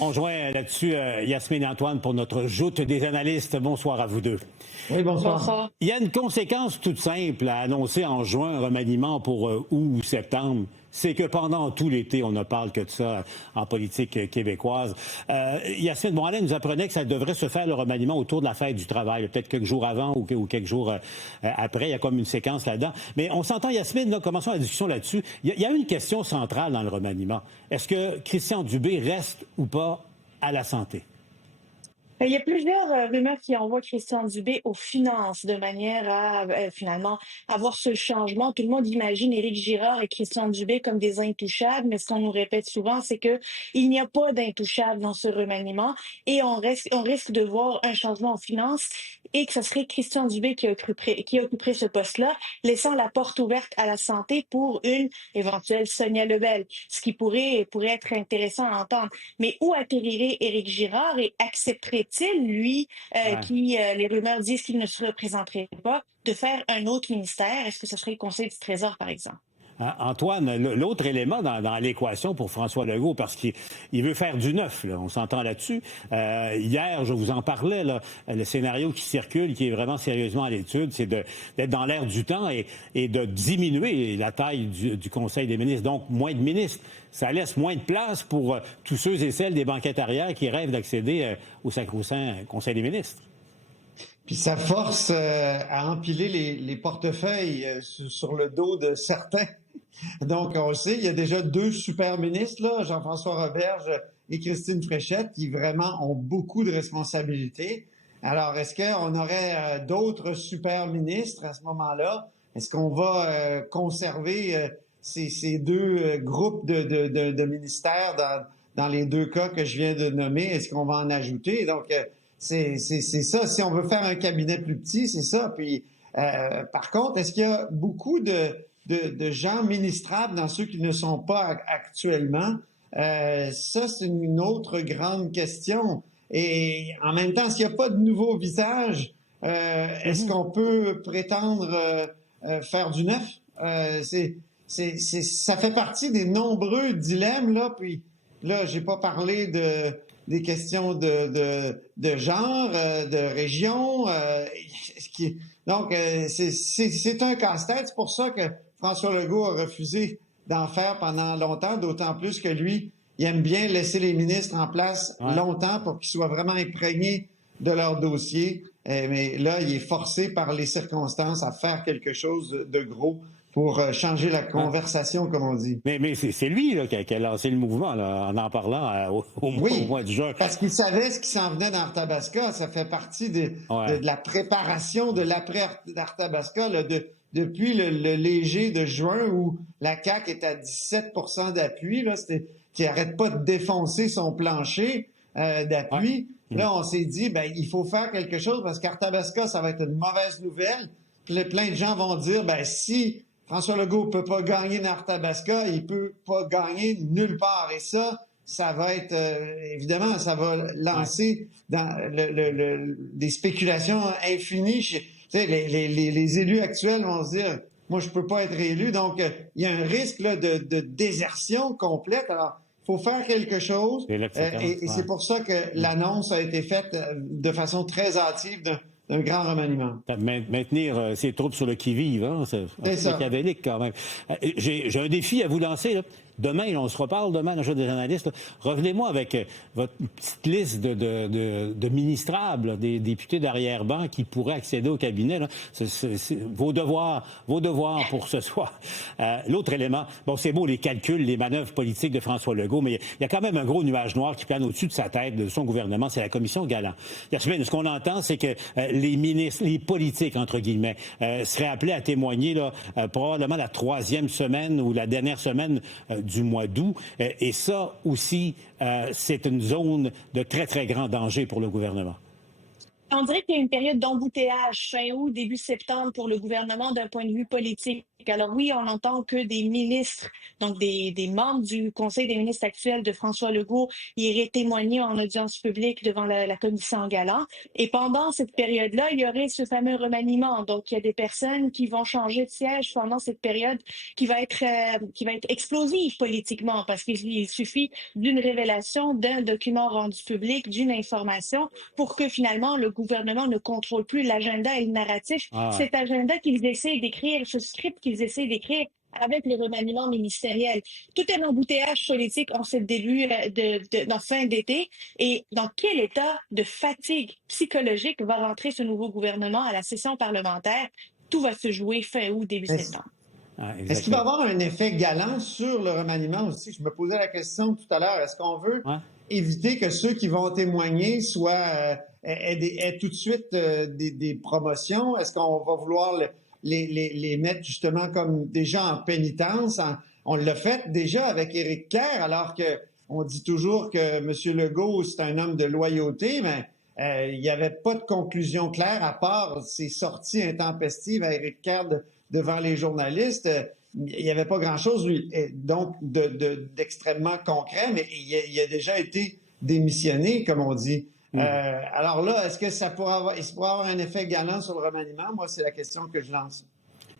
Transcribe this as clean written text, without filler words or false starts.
On joint là-dessus Yasmine et Antoine pour notre joute des analystes. Bonsoir à vous deux. Oui, bonsoir. Il y a une conséquence toute simple à annoncer en juin un remaniement pour août ou septembre. C'est que pendant tout l'été, on ne parle que de ça en politique québécoise. Yasmine Morin nous apprenait que ça devrait se faire le remaniement autour de la fête du travail, peut-être quelques jours avant ou quelques jours après. Il y a comme une séquence là-dedans. Mais on s'entend, Yasmine, là, commençons la discussion là-dessus. Il y a une question centrale dans le remaniement. Est-ce que Christian Dubé reste ou pas à la santé? Il y a plusieurs rumeurs qui envoient Christian Dubé aux finances de manière à finalement avoir ce changement. Tout le monde imagine Éric Girard et Christian Dubé comme des intouchables, mais ce qu'on nous répète souvent, c'est que il n'y a pas d'intouchables dans ce remaniement et on risque de voir un changement aux finances et que ce serait Christian Dubé qui occuperait ce poste-là, laissant la porte ouverte à la santé pour une éventuelle Sonia Lebel, ce qui pourrait être intéressant à entendre. Mais où atterrirait Éric Girard et accepterait-il, lui, les rumeurs disent qu'il ne se représenterait pas, de faire un autre ministère? Est-ce que ce serait le Conseil du Trésor, par exemple? Antoine, l'autre élément dans l'équation pour François Legault, parce qu'il veut faire du neuf, là, on s'entend là-dessus. Hier, je vous en parlais, là, le scénario qui circule, qui est vraiment sérieusement à l'étude, c'est d'être dans l'air du temps et de diminuer la taille du Conseil des ministres, donc moins de ministres. Ça laisse moins de place pour tous ceux et celles des banquettes arrière qui rêvent d'accéder au sacro-saint Conseil des ministres. Puis ça force à empiler les portefeuilles sur le dos de certains. Donc, on le sait, il y a déjà 2 super ministres, là, Jean-François Roberge et Christine Fréchette, qui vraiment ont beaucoup de responsabilités. Alors, est-ce qu'on aurait d'autres super ministres à ce moment-là? Est-ce qu'on va conserver ces 2 groupes de ministères dans les 2 cas que je viens de nommer? Est-ce qu'on va en ajouter? Donc, c'est ça. Si on veut faire un cabinet plus petit, c'est ça. Puis, par contre, est-ce qu'il y a beaucoup de gens ministrables dans ceux qui ne sont pas actuellement? Ça, c'est une autre grande question. Et en même temps, s'il n'y a pas de nouveau visage, est-ce qu'on peut prétendre faire du neuf? Ça fait partie des nombreux dilemmes, là. Puis là, j'ai pas parlé des questions de genre, de région. Donc, c'est un casse-tête. C'est pour ça que François Legault a refusé d'en faire pendant longtemps, d'autant plus que lui, il aime bien laisser les ministres en place longtemps pour qu'ils soient vraiment imprégnés de leur dossier. Mais là, il est forcé par les circonstances à faire quelque chose de gros pour changer la conversation, comme on dit. Mais c'est lui là, qui a lancé le mouvement là, en parlant au mois de juin. Parce qu'il savait ce qui s'en venait dans Arthabasca. Ça fait partie de la préparation de l'après-Arthabasca, depuis le léger de juin où la CAQ est à 17 % d'appui, là, qui n'arrête pas de défoncer son plancher d'appui. Là, on s'est dit, il faut faire quelque chose parce qu'Arthabasca, ça va être une mauvaise nouvelle. Puis plein de gens vont dire, si François Legault peut pas gagner dans Arthabasca, il peut pas gagner nulle part. Et ça va être, évidemment, ça va lancer dans des spéculations infinies. Les élus actuels vont se dire, moi, je peux pas être élu. Donc, il y a un risque là, de désertion complète. Alors, il faut faire quelque chose. Et c'est pour ça que l'annonce a été faite de façon très hâtive d'un grand remaniement. Maintenir ses troupes sur le qui-vive, hein, c'est machiavélique quand même. J'ai un défi à vous lancer. Là. Demain, on se reparle demain dans le jeu des analystes. Revenez-moi avec votre petite liste de ministrables, des députés d'arrière-ban qui pourraient accéder au cabinet. Là. C'est vos devoirs pour ce soir. L'autre élément, c'est beau les calculs, les manœuvres politiques de François Legault, mais il y a quand même un gros nuage noir qui plane au-dessus de sa tête, de son gouvernement, c'est la commission Galland. Yasmine, ce qu'on entend, c'est que les ministres, les politiques, entre guillemets, seraient appelés à témoigner là, probablement la 3e semaine ou la dernière semaine du mois d'août. Et ça aussi, c'est une zone de très, très grand danger pour le gouvernement. On dirait qu'il y a une période d'embouteillage fin août, début septembre pour le gouvernement d'un point de vue politique. Alors oui, on entend que des ministres, donc des membres du Conseil des ministres actuel de François Legault, iraient témoigner en audience publique devant la commission Galland. Et pendant cette période-là, il y aurait ce fameux remaniement. Donc, il y a des personnes qui vont changer de siège pendant cette période qui va être explosive politiquement parce qu'il suffit d'une révélation, d'un document rendu public, d'une information pour que finalement le gouvernement ne contrôle plus l'agenda et le narratif. Ah, Cet agenda qu'ils essaient d'écrire, ce script qu'ils essaient d'écrire avec le remaniement ministériel. Tout un embouteillage politique en ce début en fin d'été. Et dans quel état de fatigue psychologique va rentrer ce nouveau gouvernement à la session parlementaire? Tout va se jouer fin août, début septembre. Est-ce qu'il va y avoir un effet galant sur le remaniement aussi? Je me posais la question tout à l'heure. Est-ce qu'on veut éviter que ceux qui vont témoigner aient tout de suite des promotions? Est-ce qu'on va vouloir les mettre justement comme des gens en pénitence? On l'a fait déjà avec Éric Kerr, alors qu'on dit toujours que M. Legault, c'est un homme de loyauté, mais il n'y avait pas de conclusion claire à part ses sorties intempestives à Éric Kerr devant les journalistes. Il n'y avait pas grand-chose, lui, donc d'extrêmement concret, mais il a déjà été démissionné, comme on dit. Alors là, est-ce que ça pourrait avoir un effet galant sur le remaniement? Moi, c'est la question que je lance.